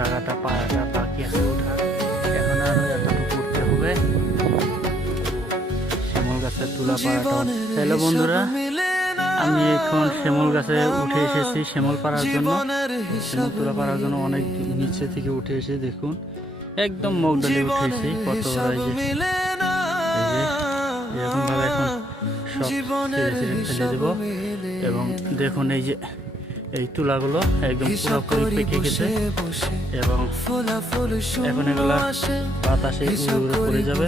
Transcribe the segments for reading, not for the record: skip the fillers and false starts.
জায়গাটা পায়াটা বাকি আছে ওঠা, এখন আরো এতটুকু উঠতে হবে। শিমুল গাছের তুলা পাড়াটা। হ্যালো বন্ধুরা, আমি এখন শিমুল গাছে উঠে এসেছি শিমুল পাড়ার জন্য। শিমুল তুলা পাড়ার জন্য অনেক নিচে থেকে উঠে এসে দেখুন একদম মগডালে উঠেছি কত বড়। এই যে এরকম ভাবে এখন সব ছিঁড়ে ছিঁড়ে ফেলে দেব। এবং দেখুন এই যে এই তুলাগুলো একদম পুরোপুরি পেকে গেছে এবং এখন এগুলা বাতাসে উড়ে উড়ে পড়ে যাবে।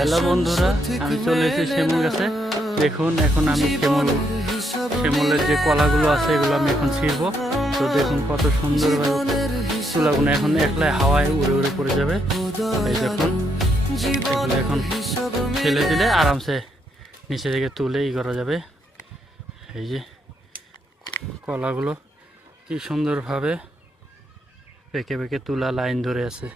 হ্যালো বন্ধুরা, আমি চলে এসেছি শিমুল গাছে। দেখুন এখন আমি শিমুলের যে কলাগুলো আছে এগুলো আমি এখন ছিঁড়বো। তো দেখুন কত সুন্দরভাবে তুলাগুলো এখন একলাই হাওয়ায় উড়ে উড়ে পড়ে যাবে। এই দেখুন এগুলো এখন ফেলে দিলে আরামসে নিচে থেকে তুলে করা যাবে। এই যে কলাগুলো কি সুন্দরভাবে পেকে পেকে তুলা লাইন ধরে আছে।